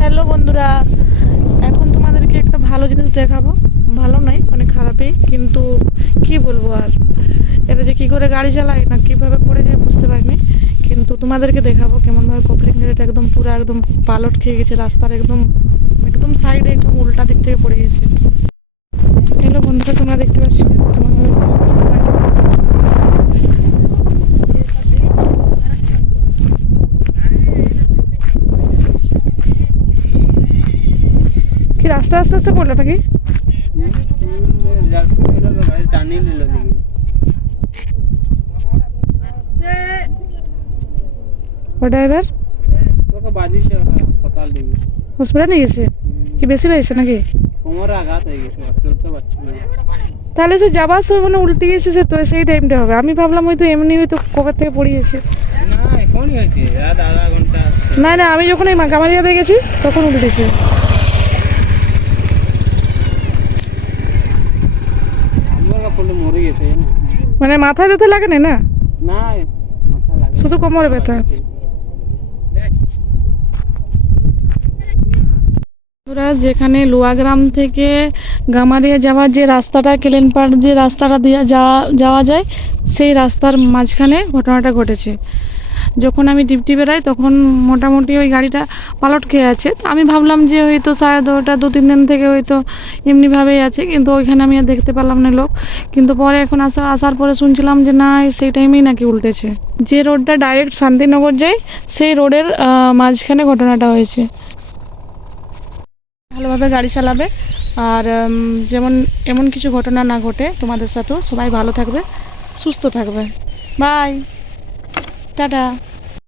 Hello বন্ধুরা, এখন তোমাদেরকে একটা ভালো জিনিস দেখাবো। ভালো নয়, মানে খারাপই, কিন্তু কি বলবো আর। এটা যে কি করে গাড়ি চালায় না কিভাবে পড়ে যায় বুঝতে পারিনি, কিন্তু তোমাদেরকে দেখাবো কেমনভাবে কপলিং এটা একদম পুরো একদম পালট খেয়ে গেছে। রাস্তার একদম একদম সাইডে একদম উল্টা দিক থেকে পড়ে গেছে। হ্যালো বন্ধুরা, তোমরা দেখতে পাচ্ছ কেমনভাবে কি রাস্তা আস্তে আস্তে পড়লো নাকি? ও ড্রাইভার হসপিটাল নিয়ে গেছে? কি বেশি পেয়েছে নাকি? কোমরে আঘাত হয়ে গেছে, চলতে পারছি না। তাহলে সে যাবার সময় মানে উল্টে গেছে, সে তো সেই টাইমটা হবে। আমি ভাবলাম হয়তো এমনি হয়তো কবে থেকে পড়ে গেছে। না এখনই হয়েছে, আধা ঘন্টা। না না, আমি যখন এই মাকামারিয়াতে গেছি তখন উল্টেছে। আমার পড়লে মরে গেছে না। মানে মাথায় ব্যথা লাগে না? না, না মাথা লাগে, শুধু কোমরে ব্যথা। বন্ধুরা, যেখানে লোয়াগ্রাম থেকে গামারিয়া যাওয়ার যে রাস্তাটা, কেলেনপাড় যে রাস্তাটা দিয়ে যাওয়া যায়, সেই রাস্তার মাঝখানে ঘটনাটা ঘটেছে। যখন আমি ডিউটি বেরাই তখন মোটামুটি ওই গাড়িটা পালট খেয়ে আছে। তো আমি ভাবলাম যে হয়তো শায়দ ওটা 2-3 দিন থেকে হয়তো এমনিভাবেই আছে, কিন্তু ওইখানে আমি আর দেখতে পেলাম না লোক। কিন্তু পরে এখন আসার পরে শুনছিলাম যে না, সেই টাইমেই নাকি উল্টেছে। যে রোডটা ডাইরেক্ট শান্তিনগর যায় সেই রোডের মাঝখানে ঘটনাটা হয়েছে। ভালোভাবে গাড়ি চালাবে, আর যেমন এমন কিছু ঘটনা না ঘটে তোমাদের সাথেও। সবাই ভালো থাকবে, সুস্থ থাকবে। Bye, tata.